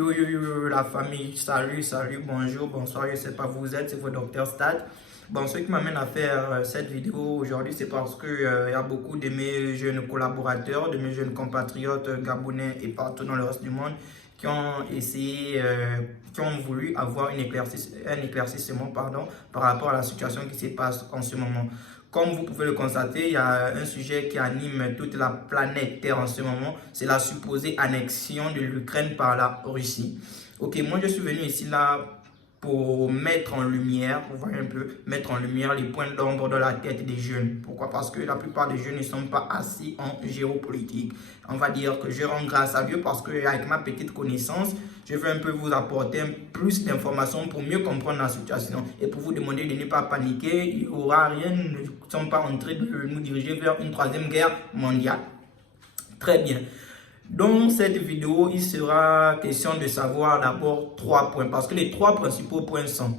Yo yo yo la famille, salut, bonjour, bonsoir, je sais pas où vous êtes, c'est votre docteur Stade. Bon, ce qui m'amène à faire cette vidéo aujourd'hui, c'est parce que y a beaucoup de mes jeunes collaborateurs, de mes jeunes compatriotes gabonais et partout dans le reste du monde qui ont essayé, qui ont voulu avoir un éclaircissement par rapport à la situation qui se passe en ce moment. Comme vous pouvez le constater, il y a un sujet qui anime toute la planète Terre en ce moment, c'est la supposée annexion de l'Ukraine par la Russie. Ok, moi je suis venu ici là pour mettre en lumière, vous voyez un peu, mettre en lumière les points d'ombre dans la tête des jeunes. Pourquoi? Parce que la plupart des jeunes ne sont pas assis en géopolitique. On va dire que je rends grâce à Dieu parce que avec ma petite connaissance, je veux un peu vous apporter plus d'informations pour mieux comprendre la situation et pour vous demander de ne pas paniquer. Il n'y aura rien, nous ne sommes pas en train de nous diriger vers une troisième guerre mondiale. Très bien. Dans cette vidéo, il sera question de savoir d'abord 3 points, parce que les 3 principaux points sont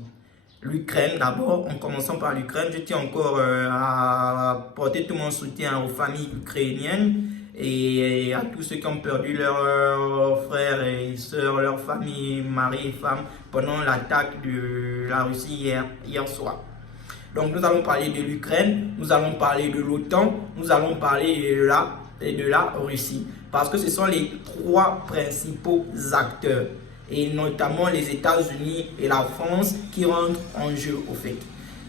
l'Ukraine d'abord, en commençant par l'Ukraine. Je tiens encore à porter tout mon soutien aux familles ukrainiennes et à tous ceux qui ont perdu leurs frères et sœurs, leurs familles, maris et femmes pendant l'attaque de la Russie hier soir. Donc nous allons parler de l'Ukraine, nous allons parler de l'OTAN, nous allons parler de la Russie. Parce que ce sont les 3 principaux acteurs, et notamment les États-Unis et la France qui rentrent en jeu au fait.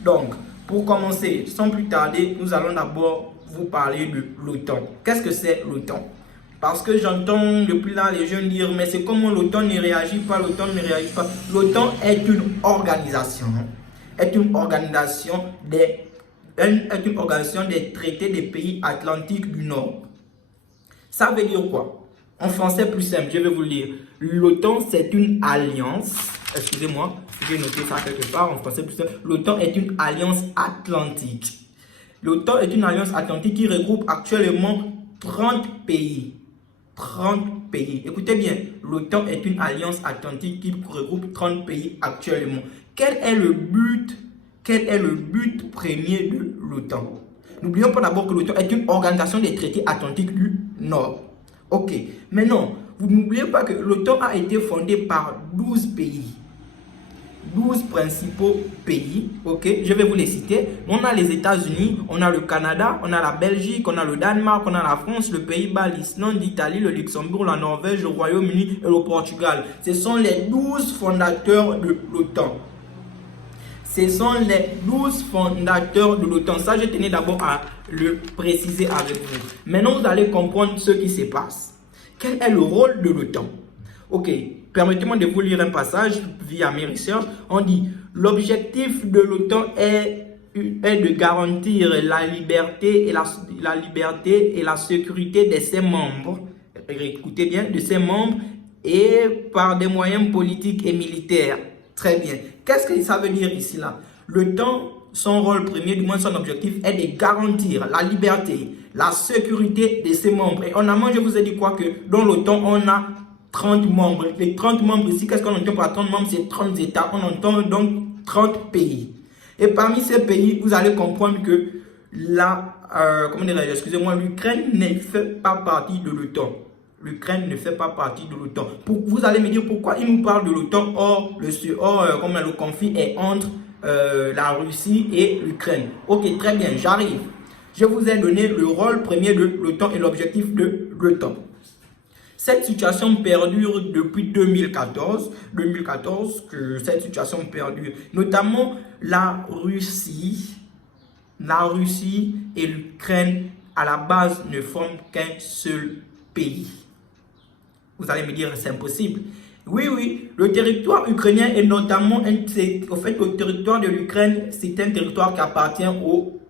Donc, pour commencer, sans plus tarder, nous allons d'abord vous parler de l'OTAN. Qu'est-ce que c'est l'OTAN? Parce que j'entends depuis là les jeunes dire, mais c'est comment l'OTAN ne réagit pas, l'OTAN ne réagit pas. L'OTAN est une organisation, des traités des pays atlantiques du Nord. Ça veut dire quoi? En français plus simple, je vais vous le dire. L'OTAN, c'est une alliance. Excusez-moi, j'ai noté ça quelque part en français plus simple. L'OTAN est une alliance atlantique. L'OTAN est une alliance atlantique qui regroupe actuellement 30 pays. 30 pays. Écoutez bien, l'OTAN est une alliance atlantique qui regroupe 30 pays actuellement. Quel est le but premier de l'OTAN? N'oublions pas d'abord que l'OTAN est une organisation des traités atlantiques du Nord. Ok, maintenant, vous n'oubliez pas que l'OTAN a été fondée par 12 pays. 12 principaux pays, ok, je vais vous les citer. On a les États-Unis, on a le Canada, on a la Belgique, on a le Danemark, on a la France, le Pays-Bas, l'Islande, l'Italie, le Luxembourg, la Norvège, le Royaume-Uni et le Portugal. Ce sont les 12 fondateurs de l'OTAN. Ce sont les 12 fondateurs de l'OTAN. Ça, je tenais d'abord à le préciser avec vous. Maintenant, vous allez comprendre ce qui se passe. Quel est le rôle de l'OTAN? Ok, permettez-moi de vous lire un passage via mes recherches. On dit, l'objectif de l'OTAN est de garantir la liberté et la sécurité de ses membres. Écoutez bien, de ses membres et par des moyens politiques et militaires. Très bien. Qu'est-ce que ça veut dire ici là? L'OTAN, son rôle premier, du moins son objectif, est de garantir la liberté, la sécurité de ses membres. Et en amont, je vous ai dit quoi? Que dans l'OTAN, on a 30 membres. Les 30 membres ici, qu'est-ce qu'on entend par 30 membres? C'est 30 États. On entend donc 30 pays. Et parmi ces pays, vous allez comprendre que l'Ukraine ne fait pas partie de l'OTAN. L'Ukraine ne fait pas partie de l'OTAN. Vous allez me dire pourquoi il nous parle de l'OTAN or le conflit est entre la Russie et l'Ukraine. Ok, très bien, j'arrive. Je vous ai donné le rôle premier de l'OTAN et l'objectif de l'OTAN. Cette situation perdure depuis 2014. Que cette situation perdure. Notamment la Russie et l'Ukraine à la base ne forment qu'un seul pays. Vous allez me dire, c'est impossible. Oui, le territoire ukrainien est notamment, le territoire de l'Ukraine, c'est un territoire qui appartient aux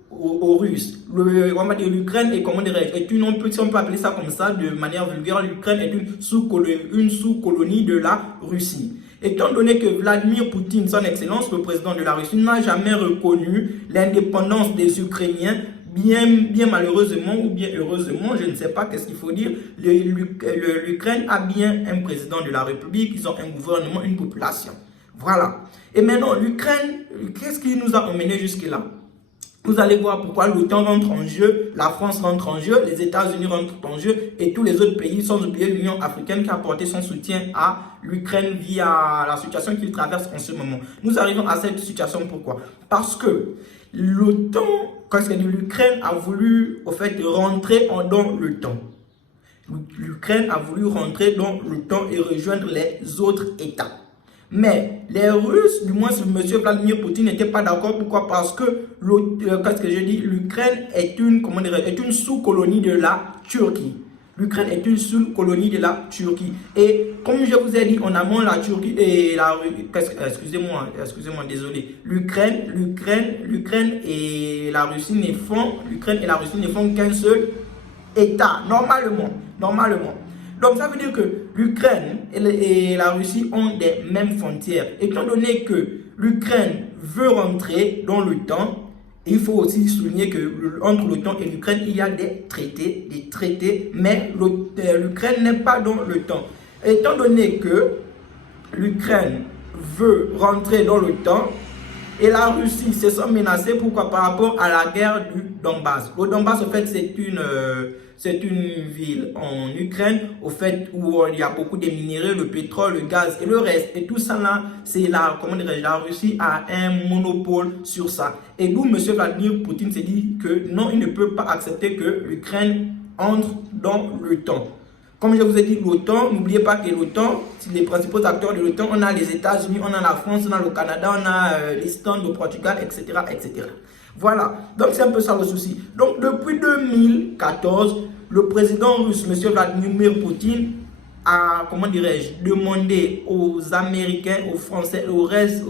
Russes. On va dire l'Ukraine est, comment dirais-je, si on peut appeler ça comme ça de manière vulgaire, l'Ukraine est une sous-colonie de la Russie. Étant donné que Vladimir Poutine, son excellence, le président de la Russie, n'a jamais reconnu l'indépendance des Ukrainiens, bien malheureusement ou bien heureusement, je ne sais pas qu'est-ce qu'il faut dire, l'Ukraine a bien un président de la République, ils ont un gouvernement, une population. Voilà. Et maintenant, l'Ukraine, qu'est-ce qui nous a emmené jusque-là? Vous allez voir pourquoi l'OTAN rentre en jeu, la France rentre en jeu, les États-Unis rentrent en jeu et tous les autres pays, sans oublier l'Union africaine qui a apporté son soutien à l'Ukraine via la situation qu'il traverse en ce moment. Nous arrivons à cette situation pourquoi? Parce que l'OTAN, quand l'Ukraine a voulu au fait rentrer dans l'OTAN. L'Ukraine a voulu rentrer dans l'OTAN et rejoindre les autres États. Mais les Russes, du moins M. Vladimir Poutine n'était pas d'accord. Pourquoi? Parce que l'Ukraine est une sous-colonie de la Turquie. L'Ukraine est une sous-colonie de la Turquie. Et comme je vous ai dit en amont, la Turquie et la excusez-moi, désolé. L'Ukraine et la Russie ne font qu'un seul État, normalement. Donc ça veut dire que l'Ukraine et la Russie ont des mêmes frontières. Étant donné que l'Ukraine veut rentrer dans l'OTAN, il faut aussi souligner que entre l'OTAN et l'Ukraine, il y a des traités, mais l'Ukraine n'est pas dans l'OTAN. Étant donné que l'Ukraine veut rentrer dans l'OTAN, et la Russie se sent menacée, pourquoi? Par rapport à la guerre du Donbass. Le Donbass, en fait, c'est une ville en Ukraine, au fait, où il y a beaucoup de minéraux, le pétrole, le gaz et le reste. Et tout ça là, c'est la Russie a un monopole sur ça. Et d'où M. Vladimir Poutine s'est dit que non, il ne peut pas accepter que l'Ukraine entre dans l'OTAN. Comme je vous ai dit, l'OTAN, n'oubliez pas que l'OTAN, les principaux acteurs de l'OTAN, on a les États-Unis, on a la France, on a le Canada, on a l'Islande, le Portugal, etc., etc. Voilà, donc c'est un peu ça le souci. Donc depuis 2014, le président russe, M. Vladimir Poutine, a, demandé aux Américains, aux Français, au reste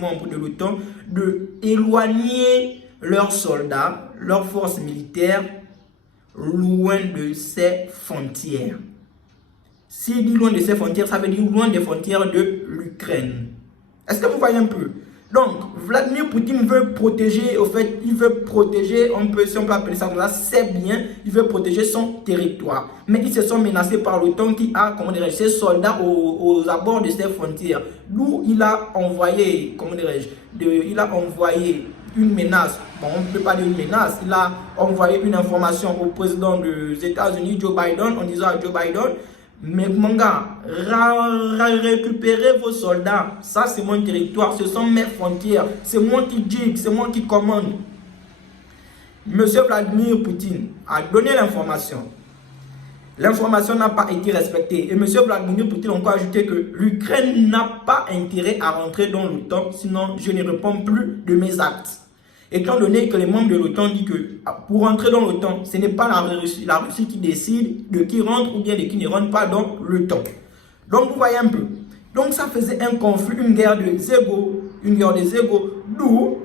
membres de l'OTAN, de éloigner leurs soldats, leurs forces militaires, loin de ses frontières. S'il dit loin de ses frontières, ça veut dire loin des frontières de l'Ukraine. Est-ce que vous voyez un peu? Donc, Vladimir Poutine veut protéger, on peut appeler ça comme ça, c'est bien, il veut protéger son territoire. Mais ils se sont menacés par l'OTAN qui a, ses soldats aux abords de ses frontières. D'où il a envoyé, une menace. Bon, on ne peut pas dire une menace. Il a envoyé une information au président des États-Unis, Joe Biden, en disant à Joe Biden, mais mon gars, récupérez vos soldats. Ça, c'est mon territoire, ce sont mes frontières. C'est moi qui dis, c'est moi qui commande. Monsieur Vladimir Poutine a donné l'information. L'information n'a pas été respectée. Et M. Vladimir Poutine a encore ajouté que l'Ukraine n'a pas intérêt à rentrer dans l'OTAN, sinon je ne réponds plus de mes actes. Étant donné que les membres de l'OTAN disent que pour rentrer dans l'OTAN, ce n'est pas la Russie qui décide de qui rentre ou bien de qui ne rentre pas dans l'OTAN. Donc vous voyez un peu. Donc ça faisait un conflit, une guerre des égos, d'où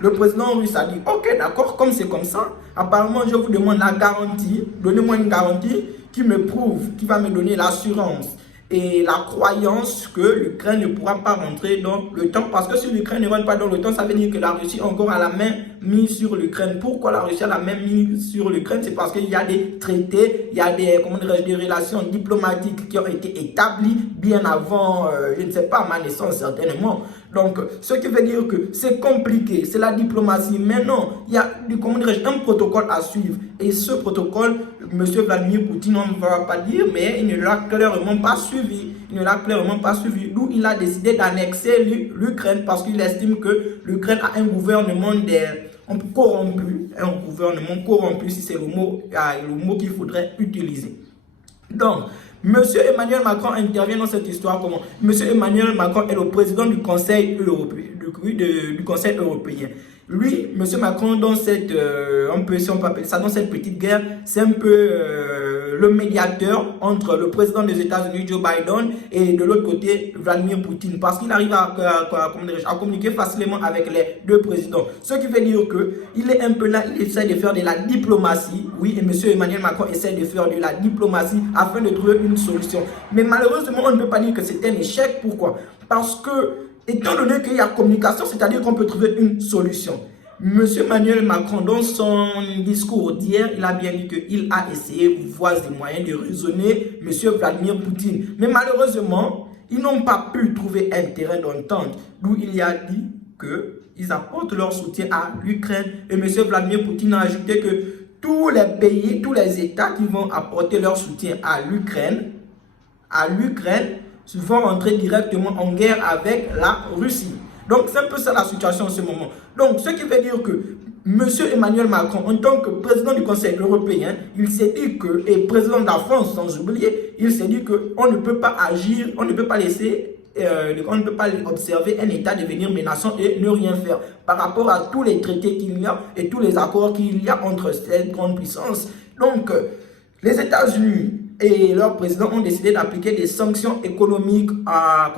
le président russe a dit, ok d'accord, comme c'est comme ça, apparemment je vous demande la garantie, donnez-moi une garantie qui me prouve, qui va me donner l'assurance et la croyance que l'Ukraine ne pourra pas rentrer dans l'OTAN. Parce que si l'Ukraine ne rentre pas dans l'OTAN, ça veut dire que la Russie encore a la main mise sur l'Ukraine. Pourquoi la Russie a la main mise sur l'Ukraine? C'est parce qu'il y a des traités, il y a des relations diplomatiques qui ont été établies bien avant, je ne sais pas, ma naissance certainement. Donc, ce qui veut dire que c'est compliqué, c'est la diplomatie. Mais non, il y a un protocole à suivre. Et ce protocole, M. Vladimir Poutine, on ne va pas dire, mais il ne l'a clairement pas suivi. D'où il a décidé d'annexer l'Ukraine parce qu'il estime que l'Ukraine a un gouvernement corrompu, si c'est le mot qu'il faudrait utiliser. Donc, M. Emmanuel Macron intervient dans cette histoire comment? M. Emmanuel Macron est le président du Conseil européen. Lui, M. Macron, dans cette, si on peut appeler ça, dans cette petite guerre, c'est un peu le médiateur entre le président des États-Unis, Joe Biden, et de l'autre côté, Vladimir Poutine, parce qu'il arrive à communiquer facilement avec les deux présidents. Ce qui veut dire qu'il est un peu là, il essaie de faire de la diplomatie, oui, et M. Emmanuel Macron essaie de faire de la diplomatie afin de trouver une solution. Mais malheureusement, on ne peut pas dire que c'est un échec. Pourquoi? Parce que, étant donné qu'il y a communication, c'est-à-dire qu'on peut trouver une solution. Monsieur Emmanuel Macron, dans son discours d'hier, il a bien dit qu'il a essayé, vous voyez, des moyens de raisonner Monsieur Vladimir Poutine. Mais malheureusement, ils n'ont pas pu trouver un terrain d'entente. D'où il a dit ils apportent leur soutien à l'Ukraine. Et M. Vladimir Poutine a ajouté que tous les pays, tous les États qui vont apporter leur soutien à l'Ukraine, vont entrer directement en guerre avec la Russie. Donc, c'est un peu ça la situation en ce moment. Donc, ce qui veut dire que M. Emmanuel Macron, en tant que président du Conseil européen, il s'est dit que, et président de la France sans oublier, il s'est dit qu'on ne peut pas agir, on ne peut pas laisser, on ne peut pas observer un État devenir menaçant et ne rien faire par rapport à tous les traités qu'il y a et tous les accords qu'il y a entre cette grande puissance. Donc, les États-Unis et leur président ont décidé d'appliquer des sanctions économiques à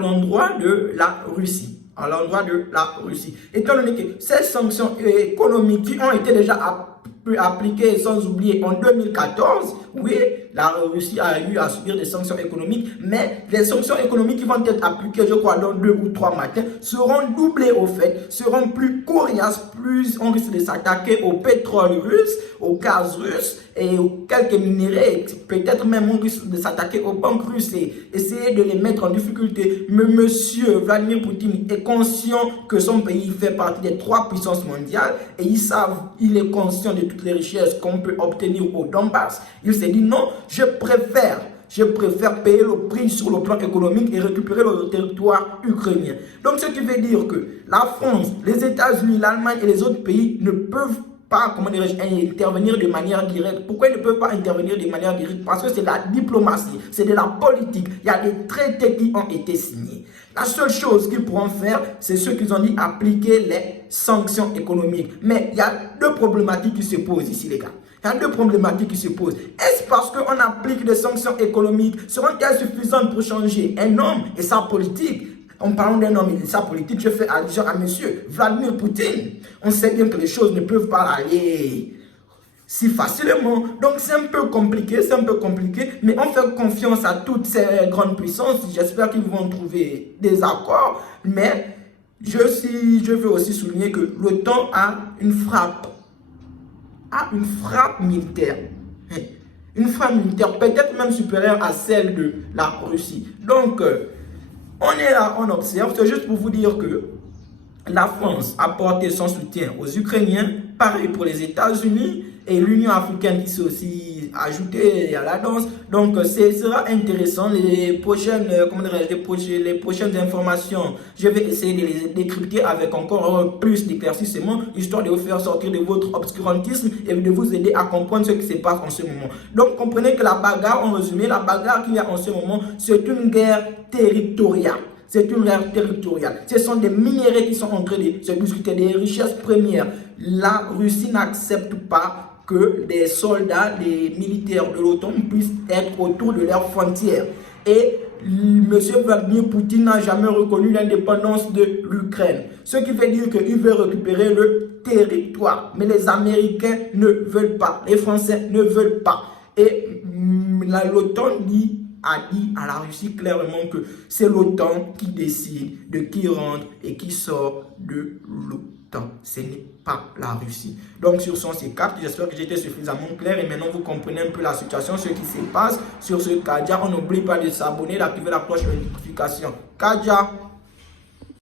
l'endroit de la Russie. Étant donné que ces sanctions économiques qui ont été déjà appliquées, sans oublier, en 2014, oui, la Russie a eu à subir des sanctions économiques, mais les sanctions économiques qui vont être appliquées, je crois, dans 2 ou 3 matins, seront doublées au fait, seront plus coriaces, plus on risque de s'attaquer au pétrole russe, au gaz russe et aux quelques minéraux, peut-être même on risque de s'attaquer aux banques russes et essayer de les mettre en difficulté. Mais monsieur Vladimir Poutine est conscient que son pays fait partie des 3 puissances mondiales et il est conscient de toutes les richesses qu'on peut obtenir au Donbass. Il s'est dit non, je préfère payer le prix sur le plan économique et récupérer le territoire ukrainien. Donc, ce qui veut dire que la France, les États-Unis, l'Allemagne et les autres pays ne peuvent pas, intervenir de manière directe. Pourquoi ils ne peuvent pas intervenir de manière directe? Parce que c'est la diplomatie, c'est de la politique. Il y a des traités qui ont été signés. La seule chose qu'ils pourront faire, c'est ce qu'ils ont dit, appliquer les sanctions économiques. Mais il y a 2 problématiques qui se posent ici, les gars. Il y a 2 problématiques qui se posent. Est-ce parce qu'on applique des sanctions économiques, seront-elles suffisantes pour changer un homme et sa politique? En parlant d'un homme et de sa politique, je fais allusion à M. Vladimir Poutine. On sait bien que les choses ne peuvent pas aller si facilement. Donc c'est un peu compliqué, mais on fait confiance à toutes ces grandes puissances. J'espère qu'ils vont trouver des accords. Mais je veux aussi souligner que l'OTAN a une frappe militaire. Une frappe militaire peut-être même supérieure à celle de la Russie. Donc, on est là, on observe. C'est juste pour vous dire que la France a porté son soutien aux Ukrainiens. Pareil pour les États-Unis et l'Union africaine qui s'est aussi ajoutée à la danse. Donc, ce sera intéressant. Les prochaines informations, je vais essayer de les décrypter avec encore plus d'éclaircissement, histoire de vous faire sortir de votre obscurantisme et de vous aider à comprendre ce qui se passe en ce moment. Donc, comprenez que la bagarre, en résumé, la bagarre qu'il y a en ce moment, c'est une guerre territoriale. C'est une guerre territoriale. Ce sont des minéraux qui sont en train de se discuter, des richesses premières. La Russie n'accepte pas que des soldats, des militaires de l'OTAN puissent être autour de leurs frontières. Et M. Vladimir Poutine n'a jamais reconnu l'indépendance de l'Ukraine. Ce qui veut dire qu'il veut récupérer le territoire. Mais les Américains ne veulent pas. Les Français ne veulent pas. Et l'OTAN a dit à la Russie clairement que c'est l'OTAN qui décide de qui rentre et qui sort de l'OTAN. Ce n'est pas la Russie. Donc sur son C4, j'espère que j'étais suffisamment clair et maintenant vous comprenez un peu la situation, ce qui se passe sur ce Kaja. On n'oublie pas de s'abonner, d'activer la cloche de notification. Kaja.